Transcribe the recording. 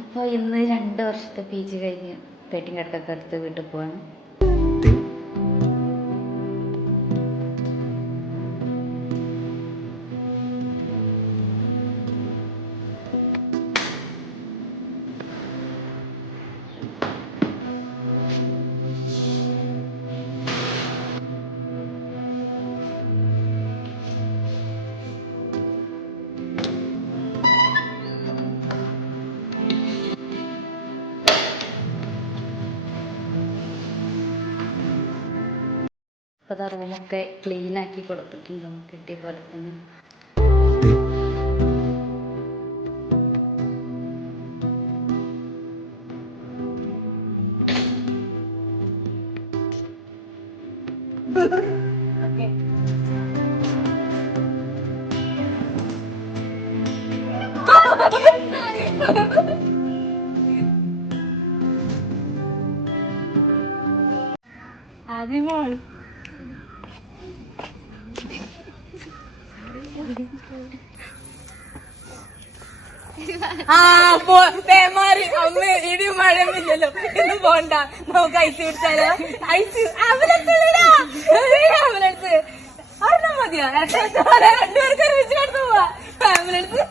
അപ്പോൾ ഇന്ന് 2 വർഷത്തെ PG കഴിഞ്ഞ് വെയിറ്റിംഗ് കാർഡൊക്കെ എടുത്ത് വീട്ടിൽ പോവാണ്. അപ്പോൾ അത് റൂമൊക്കെ ക്ലീനാക്കി കൊടുത്തിട്ടുണ്ട് നമുക്ക് കിട്ടിയ പോലെ തന്നെ. അതിമോൾ അമ്മ ഇടി മഴയൊന്നുമില്ലല്ലോ, ഇന്ന് പോണ്ട, നമുക്ക് ഐസ് പിടിച്ചാലോ? ഐസ് ആംബുലൻസ് ആംബുലൻസ് ഒരെണ്ണം മതിയോ? 2 പേർക്ക് ഒരുമിച്ച് കിടന്നു പോവാ ആംബുലൻസ്.